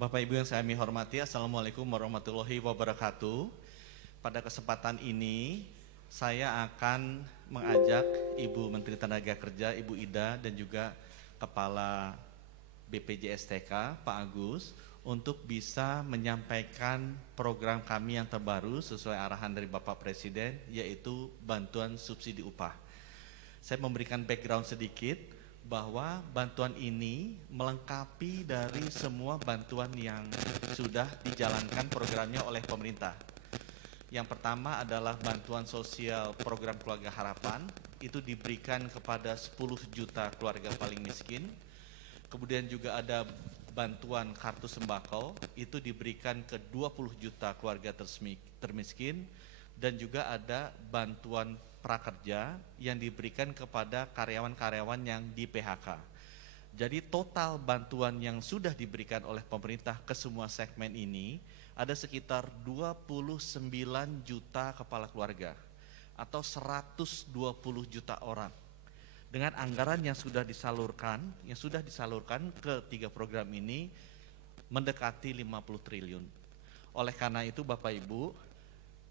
Bapak Ibu yang saya hormati, Assalamualaikum warahmatullahi wabarakatuh. Pada kesempatan ini, saya akan mengajak Ibu Menteri Tenaga Kerja, Ibu Ida, dan juga Kepala BPJSTK, Pak Agus, untuk bisa menyampaikan program kami yang terbaru sesuai arahan dari Bapak Presiden, yaitu bantuan subsidi upah. Saya memberikan background sedikit, bahwa bantuan ini melengkapi dari semua bantuan yang sudah dijalankan programnya oleh pemerintah. Yang pertama adalah bantuan sosial program Keluarga Harapan, itu diberikan kepada 10 juta keluarga paling miskin. Kemudian juga ada bantuan kartu sembako, itu diberikan ke 20 juta keluarga termiskin. Dan juga ada bantuan prakerja yang diberikan kepada karyawan-karyawan yang di PHK. Jadi total bantuan yang sudah diberikan oleh pemerintah ke semua segmen ini ada sekitar 29 juta kepala keluarga atau 120 juta orang. Dengan anggaran yang sudah disalurkan ke 3 program ini mendekati 50 triliun. Oleh karena itu Bapak Ibu,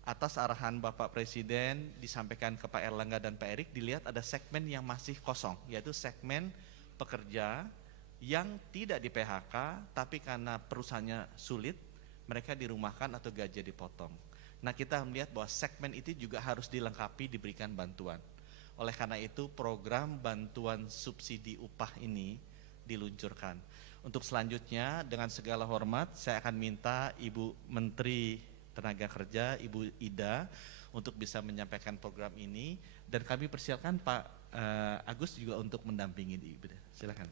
atas arahan Bapak Presiden disampaikan ke Pak Erlangga dan Pak Erik, dilihat ada segmen yang masih kosong, yaitu segmen pekerja yang tidak di PHK, tapi karena perusahaannya sulit, mereka dirumahkan atau gaji dipotong. Nah, kita melihat bahwa segmen itu juga harus dilengkapi, diberikan bantuan. Oleh karena itu, program bantuan subsidi upah ini diluncurkan. Untuk selanjutnya, dengan segala hormat, saya akan minta Ibu Menteri Tenaga Kerja, Ibu Ida, untuk bisa menyampaikan program ini, dan kami persilakan Pak Agus juga untuk mendampingi Ibu Ida. Silakan.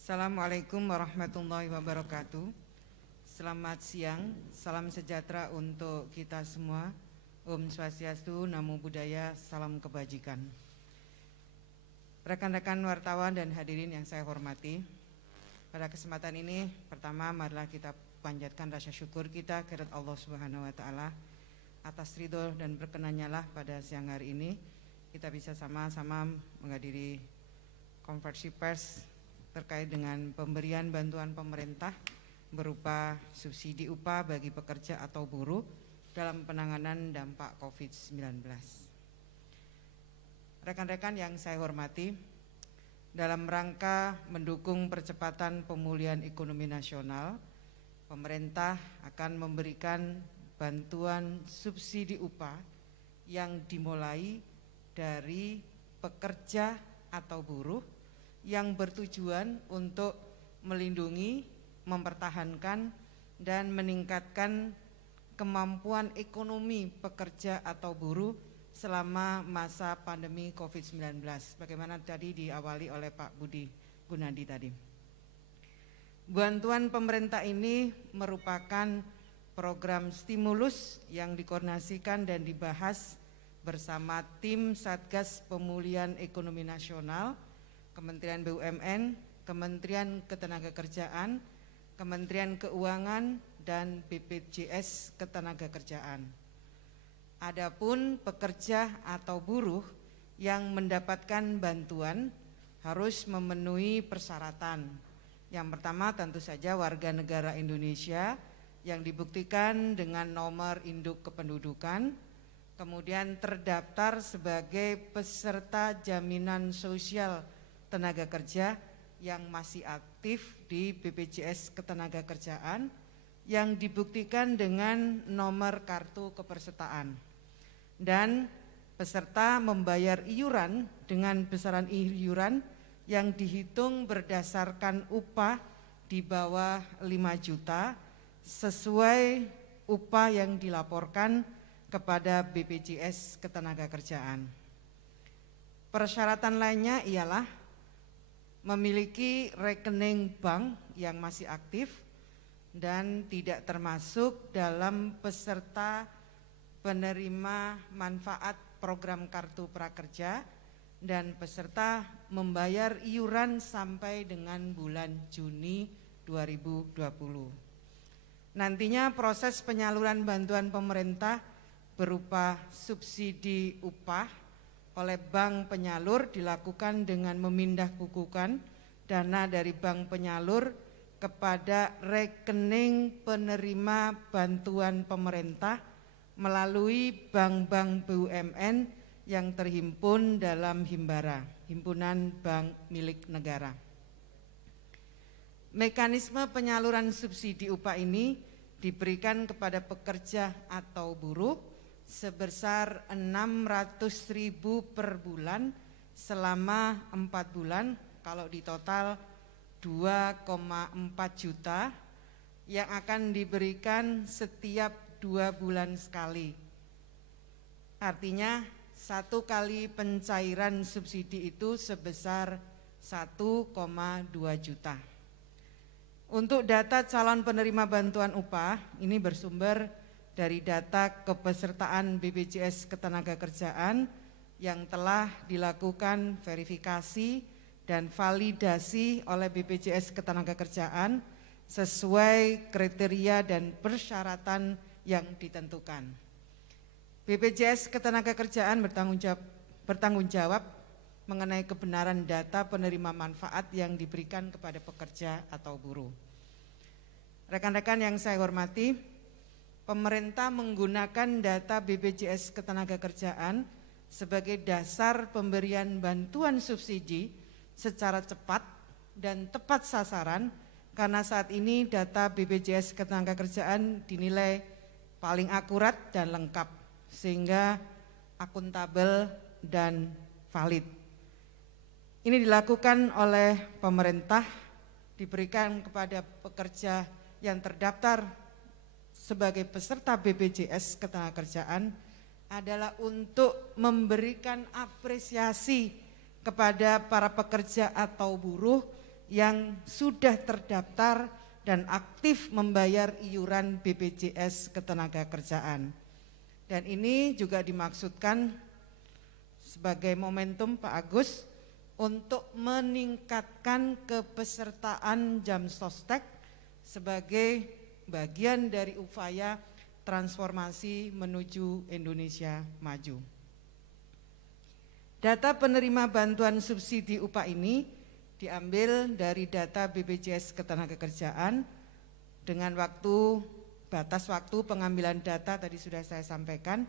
Assalamualaikum warahmatullahi wabarakatuh. Selamat siang, salam sejahtera untuk kita semua. Om Swastiastu, Namo Buddhaya, salam kebajikan. Rekan-rekan wartawan dan hadirin yang saya hormati, pada kesempatan ini pertama marilah kita panjatkan rasa syukur kita kepada Allah Subhanahu wa taala atas ridho dan berkenannya lah pada siang hari ini kita bisa sama-sama menghadiri konferensi pers terkait dengan pemberian bantuan pemerintah berupa subsidi upah bagi pekerja atau buruh dalam penanganan dampak COVID-19. Rekan-rekan yang saya hormati, dalam rangka mendukung percepatan pemulihan ekonomi nasional, pemerintah akan memberikan bantuan subsidi upah yang dimulai dari pekerja atau buruh yang bertujuan untuk melindungi, mempertahankan, dan meningkatkan kemampuan ekonomi pekerja atau buruh selama masa pandemi COVID-19, bagaimana tadi diawali oleh Pak Budi Gunadi tadi. Bantuan pemerintah ini merupakan program stimulus yang dikoordinasikan dan dibahas bersama tim Satgas Pemulihan Ekonomi Nasional, Kementerian BUMN, Kementerian Ketenagakerjaan, Kementerian Keuangan, dan BPJS Ketenagakerjaan. Adapun pekerja atau buruh yang mendapatkan bantuan harus memenuhi persyaratan. Yang pertama tentu saja warga negara Indonesia yang dibuktikan dengan nomor induk kependudukan, kemudian terdaftar sebagai peserta jaminan sosial tenaga kerja yang masih aktif di BPJS Ketenagakerjaan, yang dibuktikan dengan nomor kartu kepesertaan, dan peserta membayar iuran dengan besaran iuran yang dihitung berdasarkan upah di bawah 5 juta sesuai upah yang dilaporkan kepada BPJS Ketenagakerjaan. Persyaratan lainnya ialah memiliki rekening bank yang masih aktif dan tidak termasuk dalam peserta penerima manfaat program kartu prakerja dan peserta membayar iuran sampai dengan bulan Juni 2020. Nantinya proses penyaluran bantuan pemerintah berupa subsidi upah oleh bank penyalur dilakukan dengan memindah kukukan dana dari bank penyalur kepada rekening penerima bantuan pemerintah melalui bank-bank BUMN yang terhimpun dalam Himbara, Himpunan Bank Milik Negara. Mekanisme penyaluran subsidi upah ini diberikan kepada pekerja atau buruh sebesar 600.000 per bulan selama 4 bulan, kalau di total 2,4 juta yang akan diberikan setiap 2 bulan sekali. Artinya 1 kali pencairan subsidi itu sebesar 1,2 juta. Untuk data calon penerima bantuan upah ini bersumber dari data kepesertaan BPJS Ketenagakerjaan yang telah dilakukan verifikasi dan validasi oleh BPJS Ketenagakerjaan sesuai kriteria dan persyaratan yang ditentukan. BPJS Ketenagakerjaan bertanggung jawab mengenai kebenaran data penerima manfaat yang diberikan kepada pekerja atau buruh. Rekan-rekan yang saya hormati, pemerintah menggunakan data BPJS Ketenagakerjaan sebagai dasar pemberian bantuan subsidi secara cepat dan tepat sasaran, karena saat ini data BPJS Ketenagakerjaan dinilai paling akurat dan lengkap sehingga akuntabel dan valid. Ini dilakukan oleh pemerintah, diberikan kepada pekerja yang terdaftar sebagai peserta BPJS Ketenagakerjaan adalah untuk memberikan apresiasi kepada para pekerja atau buruh yang sudah terdaftar dan aktif membayar iuran BPJS Ketenagakerjaan. Dan ini juga dimaksudkan sebagai momentum Pak Agus untuk meningkatkan kepesertaan Jamsostek sebagai bagian dari upaya transformasi menuju Indonesia maju. Data penerima bantuan subsidi upah ini diambil dari data BPJS Ketenagakerjaan dengan batas waktu pengambilan data tadi sudah saya sampaikan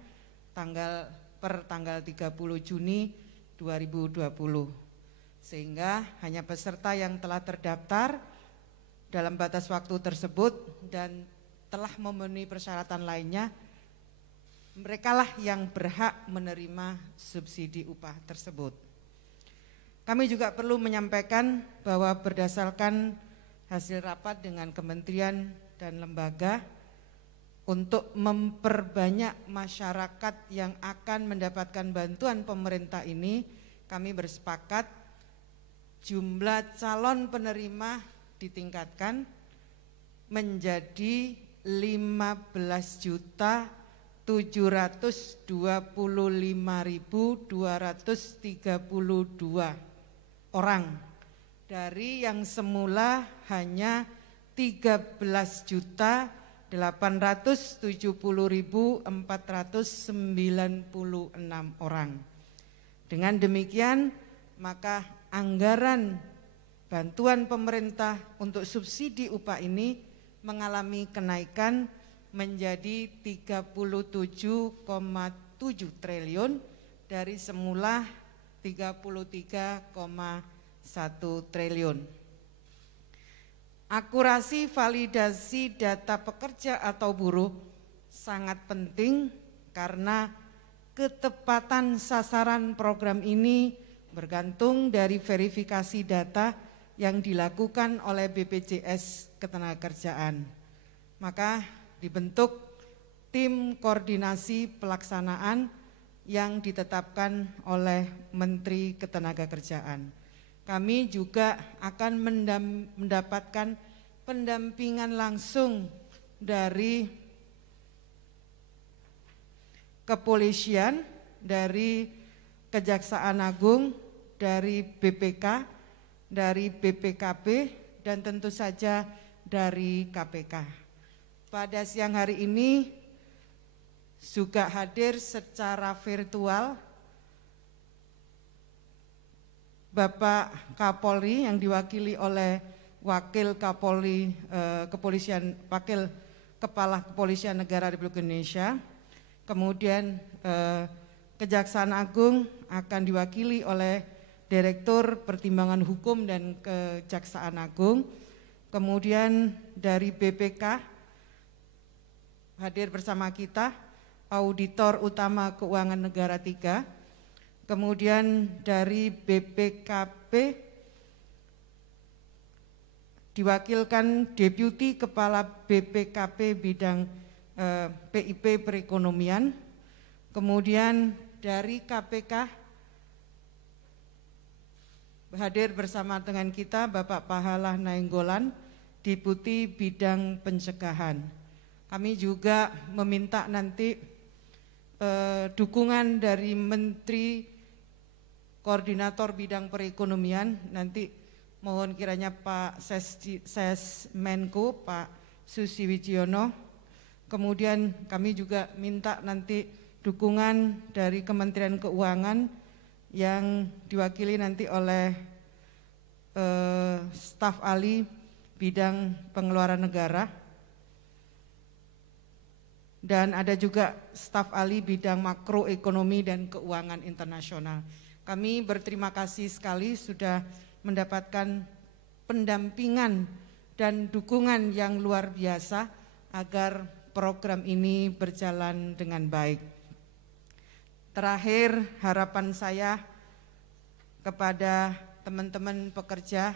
per tanggal 30 Juni 2020. Sehingga hanya peserta yang telah terdaftar dalam batas waktu tersebut dan telah memenuhi persyaratan lainnya, merekalah yang berhak menerima subsidi upah tersebut. Kami juga perlu menyampaikan bahwa berdasarkan hasil rapat dengan kementerian dan lembaga untuk memperbanyak masyarakat yang akan mendapatkan bantuan pemerintah ini, kami bersepakat jumlah calon penerima ditingkatkan menjadi 15.725.232 orang dari yang semula hanya 13.870.496 orang. Dengan demikian, maka anggaran bantuan pemerintah untuk subsidi upah ini mengalami kenaikan menjadi 37,7 triliun dari semula 33,1 triliun. Akurasi validasi data pekerja atau buruh sangat penting karena ketepatan sasaran program ini bergantung dari verifikasi data yang dilakukan oleh BPJS Ketenagakerjaan. Maka dibentuk tim koordinasi pelaksanaan yang ditetapkan oleh Menteri Ketenagakerjaan. Kami juga akan mendapatkan pendampingan langsung dari kepolisian, dari Kejaksaan Agung, dari BPK, dari BPKB, dan tentu saja dari KPK. Pada siang hari ini Juga hadir secara virtual Bapak Kapolri yang diwakili oleh Wakil Kapolri Wakil Kepala Kepolisian Negara Republik Indonesia. Kemudian Kejaksaan Agung akan diwakili oleh Direktur Pertimbangan Hukum dan Kejaksaan Agung. Kemudian dari BPK hadir bersama kita Auditor Utama Keuangan Negara 3. Kemudian dari BPKP diwakilkan Deputi Kepala BPKP bidang PIP Perekonomian. Kemudian dari KPK hadir bersama dengan kita Bapak Pahala Nainggolan, Deputi Bidang Pencegahan. Kami juga meminta nanti dukungan dari Menteri Koordinator Bidang Perekonomian, nanti mohon kiranya Pak Sesmenko, Pak Susi Wijiono. Kemudian kami juga minta nanti dukungan dari Kementerian Keuangan yang diwakili nanti oleh staf ahli bidang pengeluaran negara. Dan ada juga staf ahli bidang makroekonomi dan keuangan internasional. Kami berterima kasih sekali sudah mendapatkan pendampingan dan dukungan yang luar biasa agar program ini berjalan dengan baik. Terakhir, harapan saya kepada teman-teman pekerja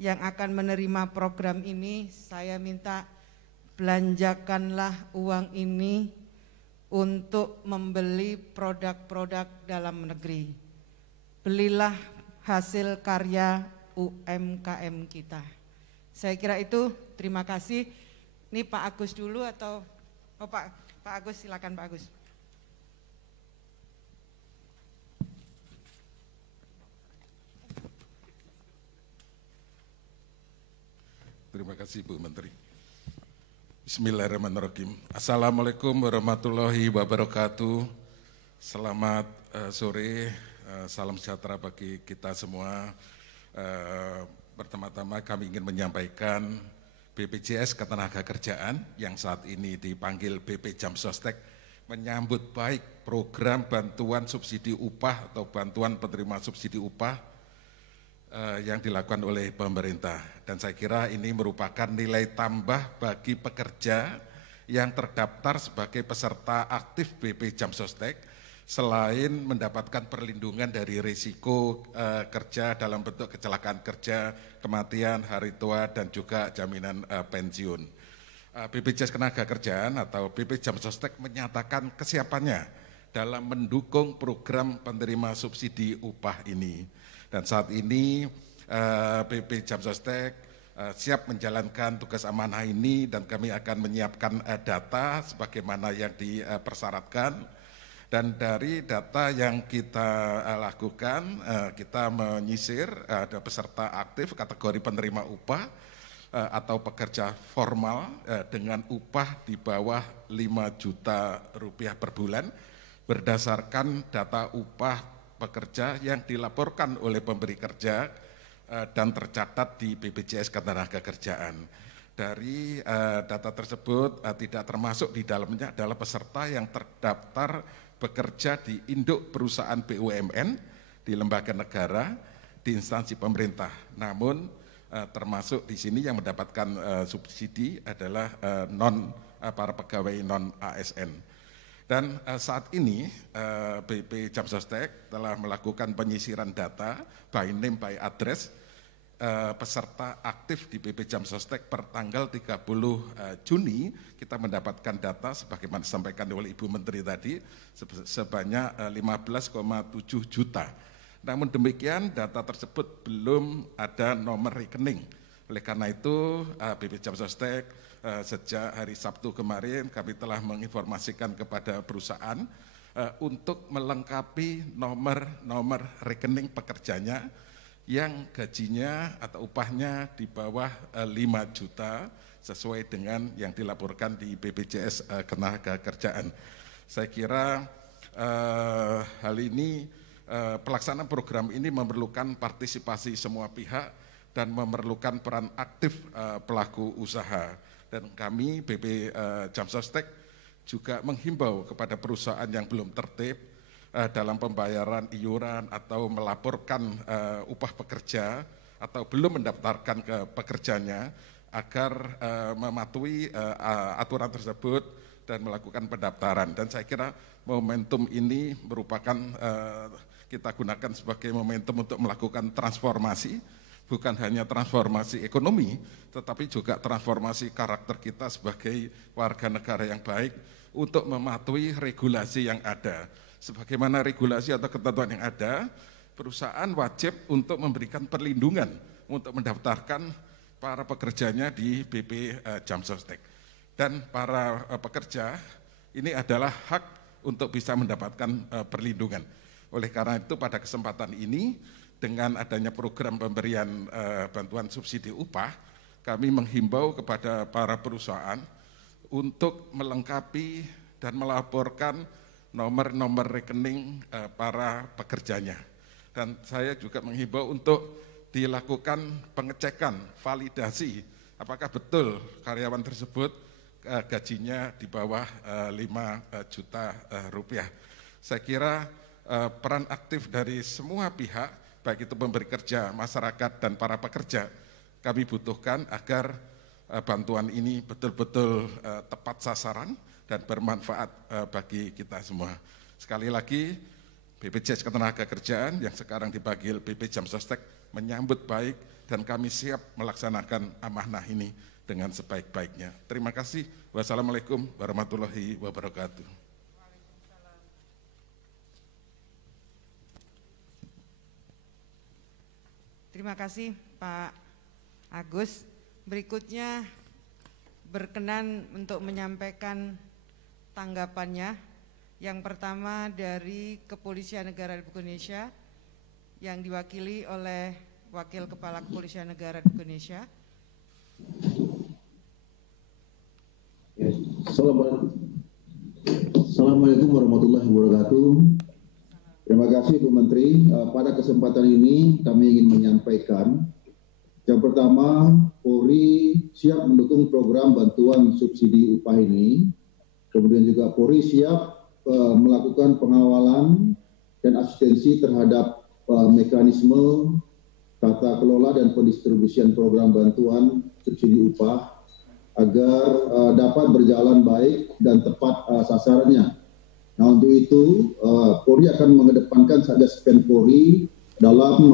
yang akan menerima program ini, saya minta belanjakanlah uang ini untuk membeli produk-produk dalam negeri. Belilah hasil karya UMKM kita. Saya kira itu, terima kasih. Ini Pak Agus dulu atau Pak Agus, silakan Pak Agus. Terima kasih Bu Menteri. Bismillahirrahmanirrahim. Assalamualaikum warahmatullahi wabarakatuh. Selamat sore, salam sejahtera bagi kita semua. Pertama-tama kami ingin menyampaikan BPJS Ketenagakerjaan yang saat ini dipanggil BP Jamsostek menyambut baik program bantuan subsidi upah atau bantuan penerima subsidi upah yang dilakukan oleh pemerintah. Dan saya kira ini merupakan nilai tambah bagi pekerja yang terdaftar sebagai peserta aktif BP Jamsostek, selain mendapatkan perlindungan dari risiko kerja dalam bentuk kecelakaan kerja, kematian, hari tua, dan juga jaminan pensiun. BPJS Ketenagakerjaan atau BP Jamsostek menyatakan kesiapannya dalam mendukung program penerima subsidi upah ini. Dan saat ini BP Jamsostek siap menjalankan tugas amanah ini dan kami akan menyiapkan data sebagaimana yang dipersyaratkan. Dan dari data yang kita lakukan, kita menyisir ada peserta aktif kategori penerima upah atau pekerja formal dengan upah di bawah 5 juta rupiah per bulan berdasarkan data upah pekerja yang dilaporkan oleh pemberi kerja dan tercatat di BPJS Ketenagakerjaan. Dari data tersebut tidak termasuk di dalamnya adalah peserta yang terdaftar bekerja di induk perusahaan BUMN, di lembaga negara, di instansi pemerintah. Namun termasuk di sini yang mendapatkan subsidi adalah para pegawai non ASN. Dan saat ini BP Jamsostek telah melakukan penyisiran data by name by address peserta aktif di BP Jamsostek per tanggal 30 Juni kita mendapatkan data sebagaimana disampaikan oleh Ibu Menteri tadi sebanyak 15,7 juta. Namun demikian data tersebut belum ada nomor rekening. Oleh karena itu BP Jamsostek sejak hari Sabtu kemarin kami telah menginformasikan kepada perusahaan untuk melengkapi nomor rekening pekerjanya yang gajinya atau upahnya di bawah 5 juta sesuai dengan yang dilaporkan di BPJS Ketenagakerjaan. Saya kira hal ini pelaksanaan program ini memerlukan partisipasi semua pihak dan memerlukan peran aktif pelaku usaha. Dan kami BP Jamsostek juga menghimbau kepada perusahaan yang belum tertib dalam pembayaran iuran atau melaporkan upah pekerja atau belum mendaftarkan ke pekerjanya agar mematuhi aturan tersebut dan melakukan pendaftaran. Dan saya kira momentum ini merupakan kita gunakan sebagai momentum untuk melakukan transformasi, bukan hanya transformasi ekonomi, tetapi juga transformasi karakter kita sebagai warga negara yang baik untuk mematuhi regulasi yang ada. Sebagaimana regulasi atau ketentuan yang ada, perusahaan wajib untuk memberikan perlindungan untuk mendaftarkan para pekerjanya di BP Jamsostek. Dan para pekerja ini adalah hak untuk bisa mendapatkan perlindungan. Oleh karena itu pada kesempatan ini dengan adanya program pemberian bantuan subsidi upah, kami menghimbau kepada para perusahaan untuk melengkapi dan melaporkan nomor-nomor rekening para pekerjanya. Dan saya juga menghimbau untuk dilakukan pengecekan, validasi, apakah betul karyawan tersebut gajinya di bawah 5 juta rupiah. Saya kira peran aktif dari semua pihak, baik itu pemberi kerja, masyarakat, dan para pekerja, kami butuhkan agar bantuan ini betul-betul tepat sasaran dan bermanfaat bagi kita semua. Sekali lagi, BPJS Ketenagakerjaan yang sekarang dipanggil BP Jamsostek menyambut baik dan kami siap melaksanakan amanah ini dengan sebaik-baiknya. Terima kasih. Wassalamualaikum warahmatullahi wabarakatuh. Terima kasih Pak Agus. Berikutnya berkenan untuk menyampaikan tanggapannya. Yang pertama dari Kepolisian Negara Republik Indonesia yang diwakili oleh Wakil Kepala Kepolisian Negara Republik Indonesia. Assalamualaikum warahmatullahi wabarakatuh. Terima kasih Bu Menteri. Pada kesempatan ini kami ingin menyampaikan yang pertama, Polri siap mendukung program bantuan subsidi upah ini. Kemudian juga Polri siap melakukan pengawalan dan asistensi terhadap mekanisme tata kelola dan pendistribusian program bantuan subsidi upah agar dapat berjalan baik dan tepat sasarannya. Nah, untuk itu Polri akan mengedepankan Satgas Polri dalam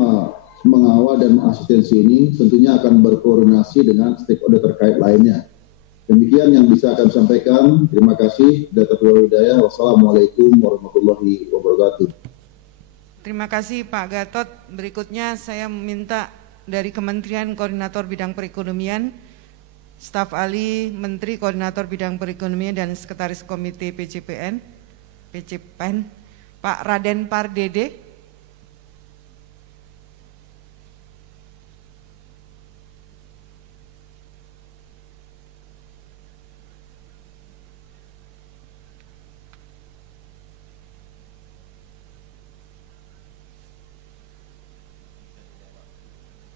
mengawal dan asistensi ini, tentunya akan berkoordinasi dengan stakeholder terkait lainnya. Demikian yang bisa kami sampaikan. Terima kasih. Wassalamualaikum warahmatullahi wabarakatuh. Terima kasih Pak Gatot. Berikutnya saya meminta dari Kementerian Koordinator Bidang Perekonomian, Staf Ahli Menteri Koordinator Bidang Perekonomian dan Sekretaris Komite PCPN, Pak Raden Pardede.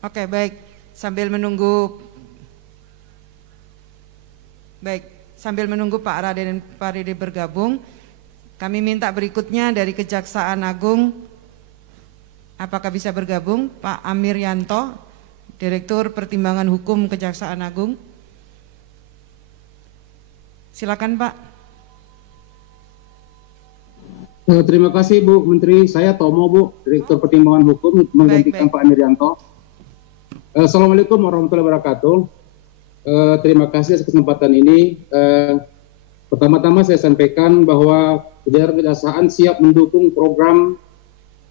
Oke, baik. Sambil menunggu Pak Raden Pardede bergabung, kami minta berikutnya dari Kejaksaan Agung, apakah bisa bergabung Pak Amir Yanto, Direktur Pertimbangan Hukum Kejaksaan Agung. Silakan Pak. Terima kasih Bu Menteri, saya Tomo Bu, Direktur Pertimbangan Hukum menggantikan Pak Amir Yanto. Assalamualaikum warahmatullahi wabarakatuh. Terima kasih atas kesempatan ini. Pertama-tama saya sampaikan bahwa jajaran Kejaksaan siap mendukung program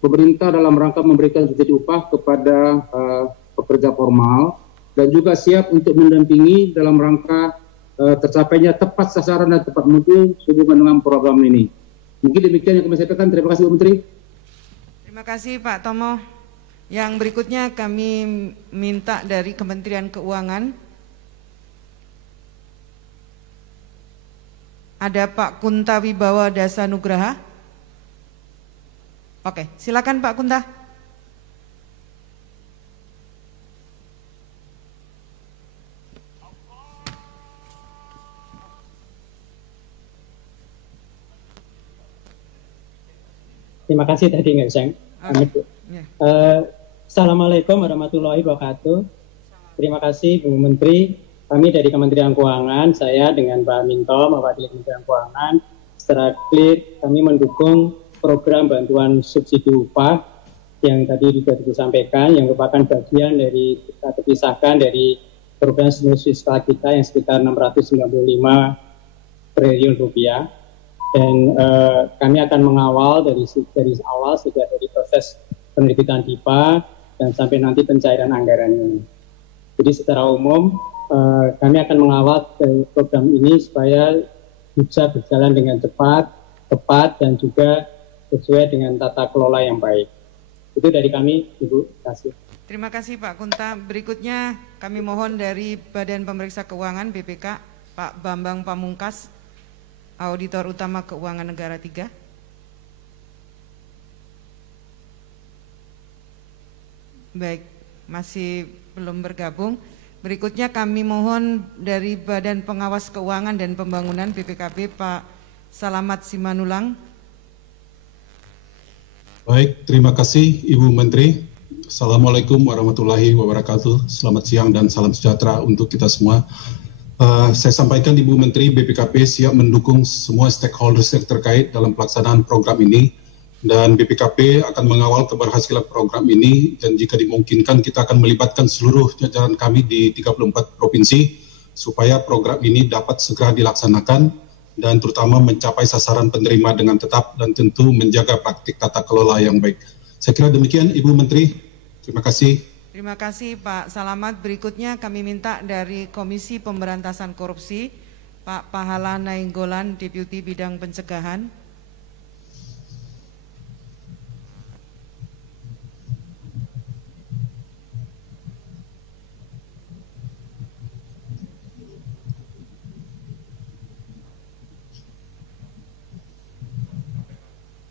pemerintah dalam rangka memberikan subsidi upah kepada pekerja formal dan juga siap untuk mendampingi dalam rangka tercapainya tepat sasaran dan tepat mutu sehubungan dengan program ini. Mungkin demikian yang kami sampaikan. Terima kasih Bu Menteri. Terima kasih Pak Tomo. Yang berikutnya kami minta dari Kementerian Keuangan. Ada Pak Kunta Wibawa Dasa Nugraha. Oke, silakan Pak Kunta. Terima kasih tadi nggak bisa. Assalamualaikum warahmatullahi wabarakatuh. Terima kasih Bu Menteri. Kami dari Kementerian Keuangan, saya dengan Pak Minto mewakili Kementerian Keuangan, secara clear kami mendukung program bantuan subsidi upah yang tadi sudah disampaikan, yang merupakan bagian dari kita terpisahkan dari program stimulus fiskal kita yang sekitar 695 triliun rupiah. Dan kami akan mengawal dari awal sejak dari proses penerbitan DIPA dan sampai nanti pencairan anggarannya. Jadi secara umum kami akan mengawal program ini supaya bisa berjalan dengan cepat, tepat, dan juga sesuai dengan tata kelola yang baik. Itu dari kami, Ibu. Terima kasih. Terima kasih Pak Kunta. Berikutnya kami mohon dari Badan Pemeriksa Keuangan BPK, Pak Bambang Pamungkas, Auditor Utama Keuangan Negara 3. Baik, masih belum bergabung. Berikutnya kami mohon dari Badan Pengawas Keuangan dan Pembangunan BPKP, Pak Salamat Simanulang. Baik, terima kasih Ibu Menteri. Assalamualaikum warahmatullahi wabarakatuh. Selamat siang dan salam sejahtera untuk kita semua. Saya sampaikan Ibu Menteri, BPKP siap mendukung semua stakeholders yang terkait dalam pelaksanaan program ini, dan BPKP akan mengawal keberhasilan program ini, dan jika dimungkinkan kita akan melibatkan seluruh jajaran kami di 34 provinsi supaya program ini dapat segera dilaksanakan dan terutama mencapai sasaran penerima dengan tetap dan tentu menjaga praktik tata kelola yang baik. Saya kira demikian Ibu Menteri. Terima kasih. Terima kasih Pak Salamat. Berikutnya kami minta dari Komisi Pemberantasan Korupsi, Pak Pahala Nainggolan, Deputi Bidang Pencegahan.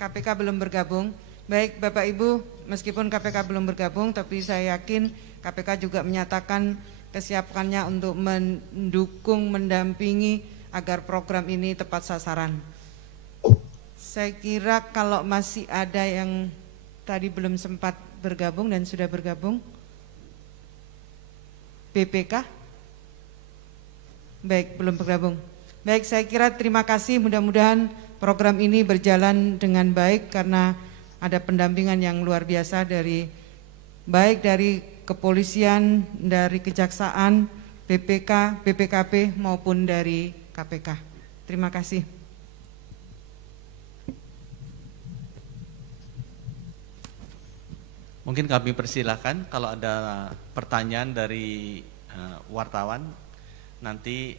KPK belum bergabung. Baik Bapak Ibu, meskipun KPK belum bergabung, tapi saya yakin KPK juga menyatakan kesiapannya untuk mendukung, mendampingi agar program ini tepat sasaran. Saya kira kalau masih ada yang tadi belum sempat bergabung dan sudah bergabung, BPK? Baik, belum bergabung. Baik, saya kira terima kasih, mudah-mudahan program ini berjalan dengan baik karena ada pendampingan yang luar biasa dari baik dari kepolisian, dari kejaksaan, BPK, BPKP maupun dari KPK. Terima kasih. Mungkin kami persilakan kalau ada pertanyaan dari wartawan, nanti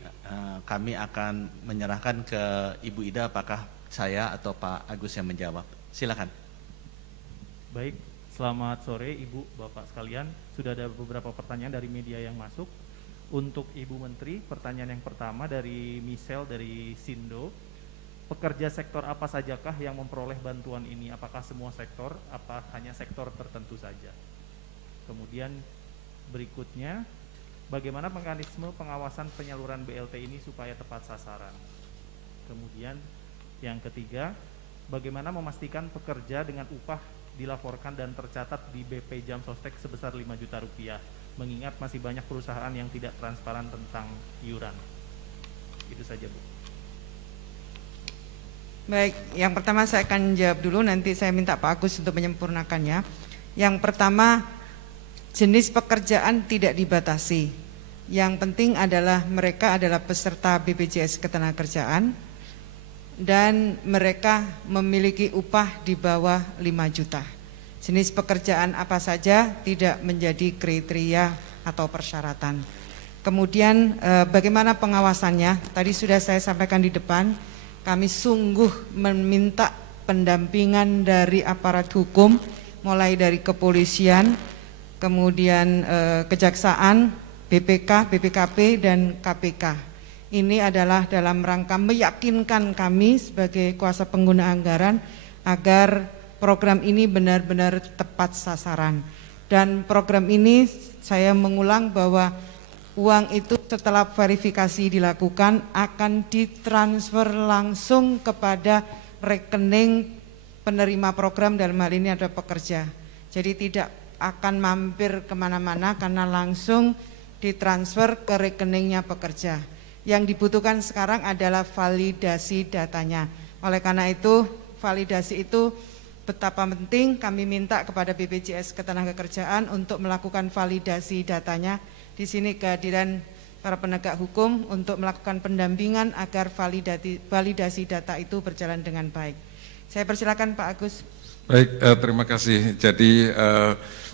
kami akan menyerahkan ke Ibu Ida apakah saya atau Pak Agus yang menjawab. Silakan. Baik, selamat sore Ibu, Bapak sekalian. Sudah ada beberapa pertanyaan dari media yang masuk. Untuk Ibu Menteri, pertanyaan yang pertama dari Michelle dari Sindo. Pekerja sektor apa sajakah yang memperoleh bantuan ini? Apakah semua sektor, apa hanya sektor tertentu saja? Kemudian berikutnya, bagaimana mekanisme pengawasan penyaluran BLT ini supaya tepat sasaran? Kemudian yang ketiga, bagaimana memastikan pekerja dengan upah dilaporkan dan tercatat di BP Jam Sostek sebesar 5 juta rupiah, mengingat masih banyak perusahaan yang tidak transparan tentang iuran. Itu saja Bu. Baik, yang pertama saya akan jawab dulu, nanti saya minta Pak Agus untuk menyempurnakannya. Yang pertama, jenis pekerjaan tidak dibatasi. Yang penting adalah mereka adalah peserta BPJS Ketenagakerjaan dan mereka memiliki upah di bawah 5 juta. Jenis pekerjaan apa saja tidak menjadi kriteria atau persyaratan. Kemudian bagaimana pengawasannya? Tadi sudah saya sampaikan di depan, kami sungguh meminta pendampingan dari aparat hukum, mulai dari kepolisian, kemudian kejaksaan, BPK, BPKP, dan KPK. ini adalah dalam rangka meyakinkan kami sebagai kuasa pengguna anggaran agar program ini benar-benar tepat sasaran. Dan program ini saya mengulang bahwa uang itu setelah verifikasi dilakukan akan ditransfer langsung kepada rekening penerima program, dalam hal ini ada pekerja. Jadi tidak akan mampir kemana-mana karena langsung ditransfer ke rekeningnya pekerja. Yang dibutuhkan sekarang adalah validasi datanya. Oleh karena itu, validasi itu betapa penting, kami minta kepada BPJS Ketenagakerjaan untuk melakukan validasi datanya. Di sini kehadiran para penegak hukum untuk melakukan pendampingan agar validasi data itu berjalan dengan baik. Saya persilakan Pak Agus. Baik, terima kasih. Jadi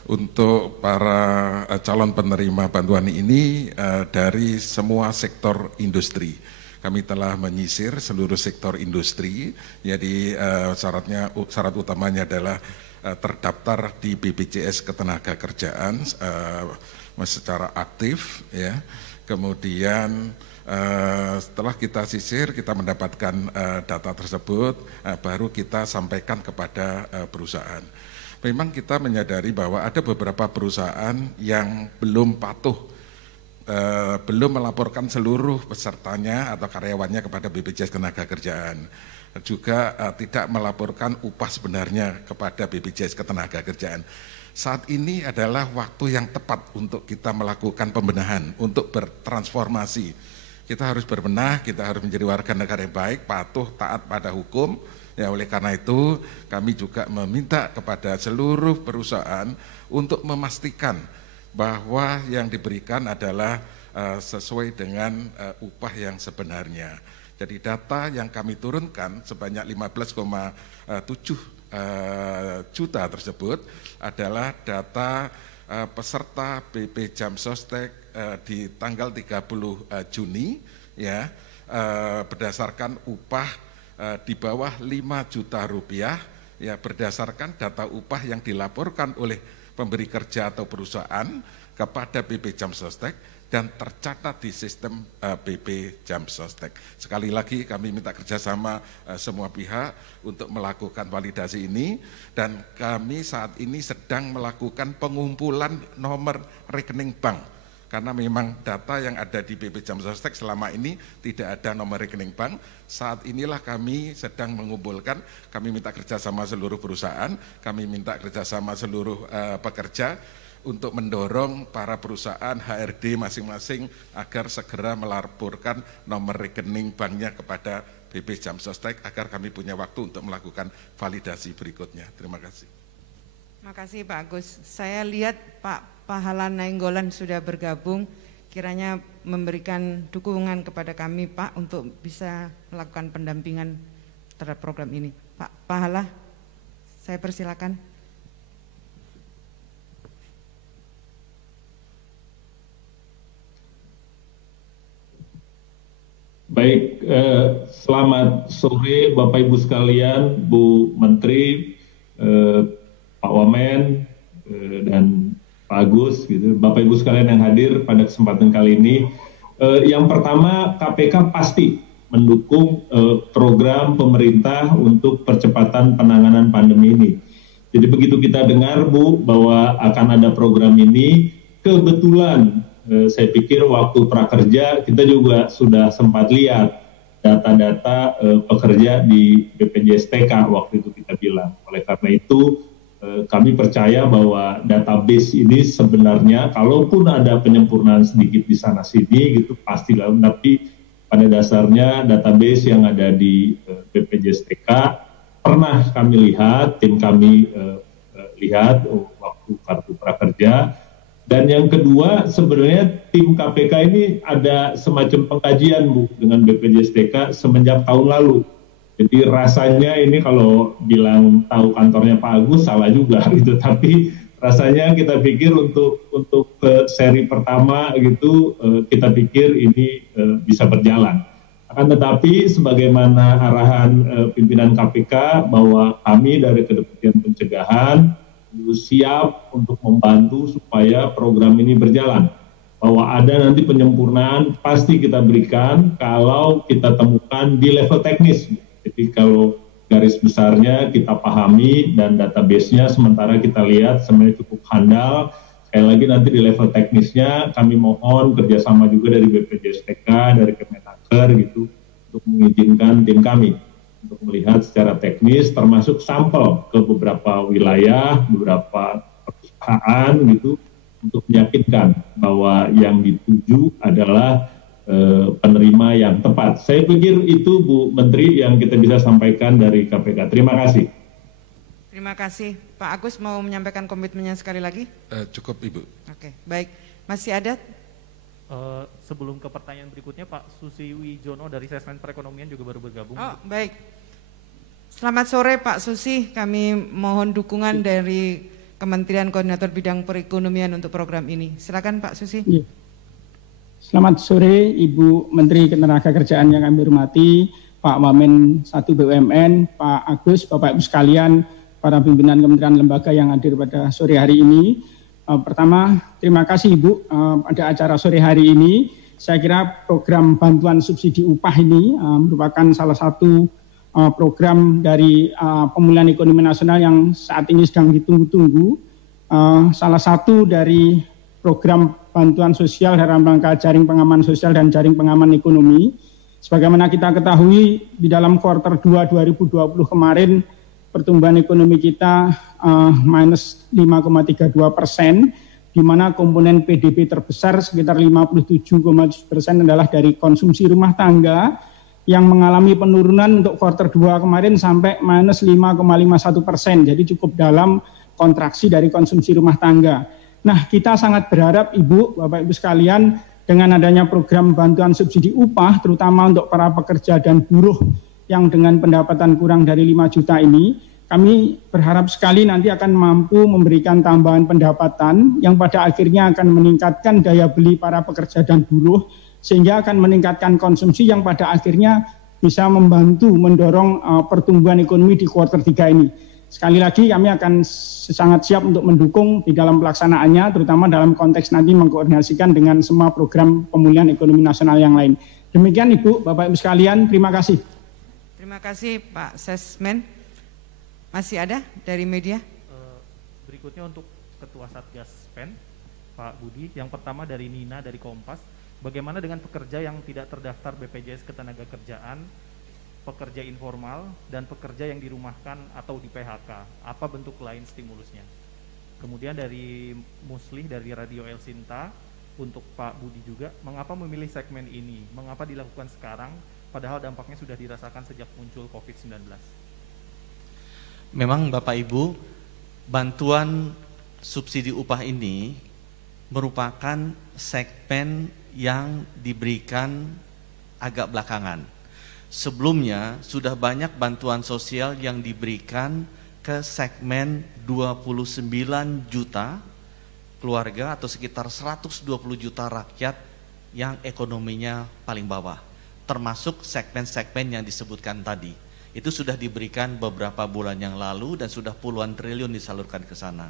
untuk para calon penerima bantuan ini dari semua sektor industri. Kami telah menyisir seluruh sektor industri, jadi syarat utamanya adalah terdaftar di BPJS Ketenagakerjaan secara aktif, ya. Kemudian setelah kita sisir, kita mendapatkan data tersebut, baru kita sampaikan kepada perusahaan. Memang kita menyadari bahwa ada beberapa perusahaan yang belum patuh, belum melaporkan seluruh pesertanya atau karyawannya kepada BPJS Ketenagakerjaan. Juga tidak melaporkan upah sebenarnya kepada BPJS Ketenagakerjaan. Saat ini adalah waktu yang tepat untuk kita melakukan pembenahan, untuk bertransformasi. Kita harus berbenah, kita harus menjadi warga negara yang baik, patuh, taat pada hukum. Ya, oleh karena itu kami juga meminta kepada seluruh perusahaan untuk memastikan bahwa yang diberikan adalah sesuai dengan upah yang sebenarnya. Jadi data yang kami turunkan sebanyak 15,7 juta tersebut adalah data peserta BP Jamsostek di tanggal 30 Juni, ya, berdasarkan upah di bawah 5 juta rupiah, ya, berdasarkan data upah yang dilaporkan oleh pemberi kerja atau perusahaan kepada BP Jamsostek dan tercatat di sistem BP Jamsostek. Sekali lagi kami minta kerjasama semua pihak untuk melakukan validasi ini, dan kami saat ini sedang melakukan pengumpulan nomor rekening bank. Karena memang data yang ada di BP Jamsostek selama ini tidak ada nomor rekening bank. Saat inilah kami sedang mengumpulkan, kami minta kerjasama seluruh perusahaan, kami minta kerjasama seluruh pekerja untuk mendorong para perusahaan HRD masing-masing agar segera melaporkan nomor rekening banknya kepada BP Jamsostek agar kami punya waktu untuk melakukan validasi berikutnya. Terima kasih. Terima kasih Pak Agus. Saya lihat Pak Pahala Nainggolan sudah bergabung, kiranya memberikan dukungan kepada kami Pak untuk bisa melakukan pendampingan terhadap program ini. Pak Pahala, saya persilakan. Baik, selamat sore Bapak Ibu sekalian, Bu Menteri, Pak Wamen, dan Pak Agus, gitu. Bapak Ibu sekalian yang hadir pada kesempatan kali ini. Yang pertama, KPK pasti mendukung program pemerintah untuk percepatan penanganan pandemi ini. Jadi begitu kita dengar, Bu, bahwa akan ada program ini, kebetulan saya pikir waktu prakerja kita juga sudah sempat lihat data-data pekerja di BPJS TK waktu itu kita bilang. Oleh karena itu kami percaya bahwa database ini sebenarnya kalaupun ada penyempurnaan sedikit di sana sini gitu pastilah, tapi pada dasarnya database yang ada di BPJS TK pernah kami lihat, tim kami lihat waktu kartu prakerja. Dan yang kedua, sebenarnya tim KPK ini ada semacam pengkajian, Bu, dengan BPJS TK semenjak tahun lalu. Jadi rasanya ini kalau bilang tahu kantornya Pak Agus salah juga gitu. Tapi rasanya kita pikir untuk seri pertama gitu kita pikir ini bisa berjalan. Akan tetapi sebagaimana arahan pimpinan KPK bahwa kami dari Kedeputian Pencegahan siap untuk membantu supaya program ini berjalan. bahwa ada nanti penyempurnaan pasti kita berikan kalau kita temukan di level teknis. Jadi kalau garis besarnya kita pahami dan database-nya sementara kita lihat sebenarnya cukup handal. Sekali lagi nanti di level teknisnya kami mohon kerjasama juga dari BPJSTK, dari Kemenaker gitu untuk mengizinkan tim kami untuk melihat secara teknis termasuk sampel ke beberapa wilayah, beberapa perusahaan gitu untuk meyakinkan bahwa yang dituju adalah penerima yang tepat. Saya pikir itu Bu Menteri yang kita bisa sampaikan dari KPK. Terima kasih. Terima kasih. Pak Agus mau menyampaikan komitmennya sekali lagi? Cukup Ibu. Oke, baik. Masih ada? Sebelum ke pertanyaan berikutnya, Pak Susi Jono dari Sesmen Perekonomian juga baru bergabung. Oh, baik. Selamat sore Pak Susi, kami mohon dukungan dari Kementerian Koordinator Bidang Perekonomian untuk program ini. Silakan Pak Susi. Ya. Selamat sore Ibu Menteri Ketenagakerjaan yang kami hormati, Pak Wamen 1 BUMN, Pak Agus, Bapak Ibu sekalian, para pimpinan kementerian lembaga yang hadir pada sore hari ini. Pertama, terima kasih Ibu pada acara sore hari ini. Saya kira program bantuan subsidi upah ini merupakan salah satu program dari pemulihan ekonomi nasional yang saat ini sedang ditunggu-tunggu. Salah satu dari program bantuan sosial dalam rangka jaring pengaman sosial dan jaring pengaman ekonomi. Sebagaimana kita ketahui di dalam kuartal 2 2020 kemarin pertumbuhan ekonomi kita minus 5,32%, di mana komponen PDB terbesar sekitar 57,7% adalah dari konsumsi rumah tangga yang mengalami penurunan untuk kuartal 2 kemarin sampai minus 5,51%, jadi cukup dalam kontraksi dari konsumsi rumah tangga. Nah, kita sangat berharap Ibu, Bapak Ibu sekalian, dengan adanya program bantuan subsidi upah, terutama untuk para pekerja dan buruh yang dengan pendapatan kurang dari 5 juta ini, kami berharap sekali nanti akan mampu memberikan tambahan pendapatan yang pada akhirnya akan meningkatkan daya beli para pekerja dan buruh, sehingga akan meningkatkan konsumsi yang pada akhirnya bisa membantu mendorong pertumbuhan ekonomi di kuartal 3 ini. Sekali lagi kami akan sangat siap untuk mendukung di dalam pelaksanaannya, terutama dalam konteks nanti mengkoordinasikan dengan semua program pemulihan ekonomi nasional yang lain. Demikian Ibu, Bapak Ibu sekalian, terima kasih. Terima kasih Pak Sesmen. Masih ada dari media? Berikutnya untuk Ketua Satgas PEN, Pak Budi. Yang pertama dari Nina dari Kompas. Bagaimana dengan pekerja yang tidak terdaftar BPJS Ketenagakerjaan, pekerja informal, dan pekerja yang dirumahkan atau di PHK? Apa bentuk lain stimulusnya? Kemudian dari Muslih dari Radio El Sinta, untuk Pak Budi juga, mengapa memilih segmen ini? Mengapa dilakukan sekarang, padahal dampaknya sudah dirasakan sejak muncul COVID-19? Memang Bapak Ibu, bantuan subsidi upah ini merupakan segmen yang diberikan agak belakangan. Sebelumnya sudah banyak bantuan sosial yang diberikan ke segmen 29 juta keluarga atau sekitar 120 juta rakyat yang ekonominya paling bawah, termasuk segmen-segmen yang disebutkan tadi. Itu sudah diberikan beberapa bulan yang lalu dan sudah puluhan triliun disalurkan ke sana.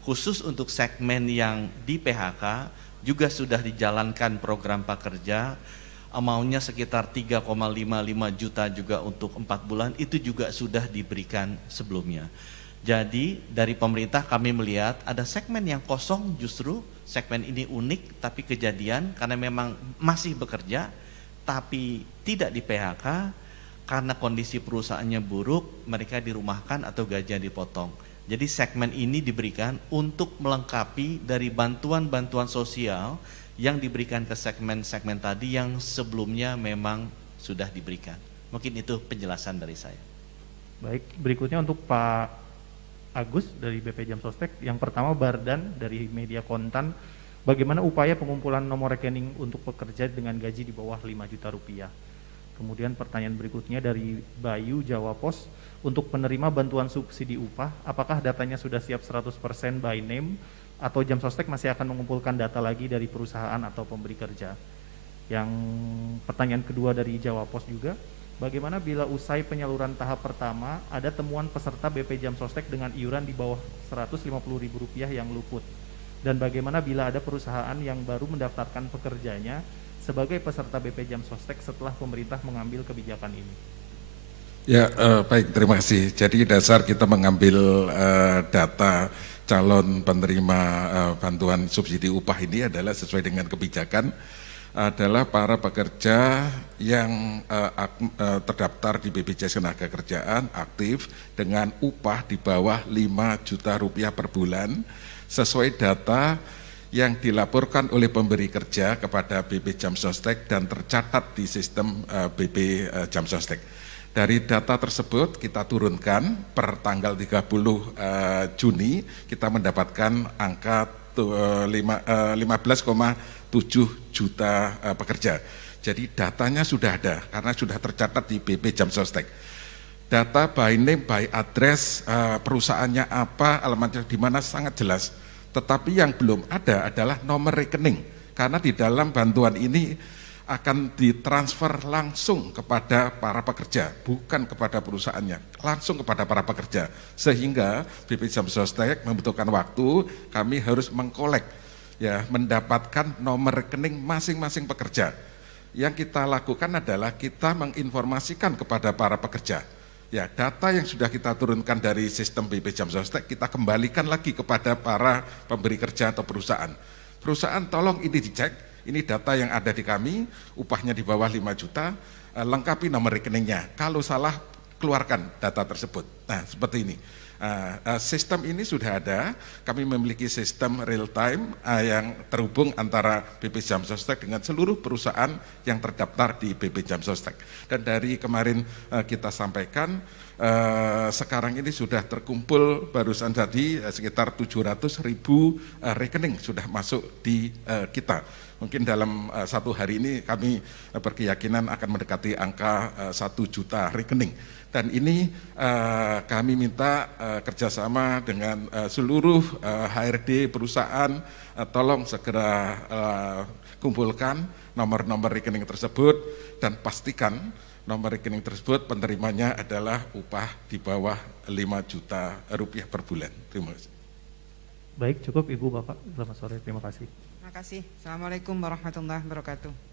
Khusus untuk segmen yang di PHK juga sudah dijalankan program prakerja, amountnya sekitar 3,55 juta juga untuk 4 bulan, itu juga sudah diberikan sebelumnya. Jadi dari pemerintah kami melihat ada segmen yang kosong, justru segmen ini unik tapi kejadian karena memang masih bekerja tapi tidak di PHK. Karena kondisi perusahaannya buruk, mereka dirumahkan atau gajinya dipotong. Jadi segmen ini diberikan untuk melengkapi dari bantuan-bantuan sosial yang diberikan ke segmen-segmen tadi yang sebelumnya memang sudah diberikan. Mungkin itu penjelasan dari saya. Baik, berikutnya untuk Pak Agus dari BP Jam Sostek. Yang pertama Bardan dari Media Kontan. Bagaimana upaya pengumpulan nomor rekening untuk pekerja dengan gaji di bawah 5 juta rupiah? Kemudian pertanyaan berikutnya dari Bayu Jawa Pos, untuk penerima bantuan subsidi upah, apakah datanya sudah siap 100% by name atau Jam Sostek masih akan mengumpulkan data lagi dari perusahaan atau pemberi kerja? Yang pertanyaan kedua dari Jawa Pos juga, bagaimana bila usai penyaluran tahap pertama ada temuan peserta BP Jam Sostek dengan iuran di bawah Rp150.000 yang luput? Dan bagaimana bila ada perusahaan yang baru mendaftarkan pekerjanya sebagai peserta BP Jam Sostek setelah pemerintah mengambil kebijakan ini? Ya, baik, terima kasih. Jadi dasar kita mengambil data calon penerima bantuan subsidi upah ini adalah sesuai dengan kebijakan, adalah para pekerja yang terdaftar di BPJS Ketenagakerjaan aktif dengan upah di bawah 5 juta rupiah per bulan sesuai data yang dilaporkan oleh pemberi kerja kepada BP Jam Sostek dan tercatat di sistem BP Jam Sostek. Dari data tersebut kita turunkan per tanggal 30 Juni kita mendapatkan angka 15,7 juta pekerja. Jadi datanya sudah ada karena sudah tercatat di BP Jam Sostek. Data by name, by address, perusahaannya apa, alamatnya di mana sangat jelas. Tetapi yang belum ada adalah nomor rekening karena di dalam bantuan ini akan ditransfer langsung kepada para pekerja, bukan kepada perusahaannya, langsung kepada para pekerja. Sehingga BP Jam Sostek membutuhkan waktu, kami harus mengkolek, ya, mendapatkan nomor rekening masing-masing pekerja. Yang kita lakukan adalah kita menginformasikan kepada para pekerja. Ya, data yang sudah kita turunkan dari sistem BP Jam Sostek, kita kembalikan lagi kepada para pemberi kerja atau perusahaan. Perusahaan tolong ini dicek, ini data yang ada di kami, upahnya di bawah 5 juta, lengkapi nomor rekeningnya. Kalau salah, keluarkan data tersebut. Nah, seperti ini. Sistem ini sudah ada, kami memiliki sistem real time yang terhubung antara BP Jam Sostek dengan seluruh perusahaan yang terdaftar di BP Jam Sostek. Dan dari kemarin kita sampaikan, sekarang ini sudah terkumpul barusan tadi sekitar 700.000 rekening sudah masuk di kita. Mungkin dalam satu hari ini kami berkeyakinan akan mendekati angka 1 juta rekening. Dan ini kami minta kerjasama dengan seluruh HRD perusahaan, tolong segera kumpulkan nomor-nomor rekening tersebut dan pastikan nomor rekening tersebut penerimanya adalah upah di bawah 5 juta rupiah per bulan. Terima kasih. Baik, cukup Ibu Bapak. Selamat sore, terima kasih. Terima kasih. Assalamualaikum warahmatullahi wabarakatuh.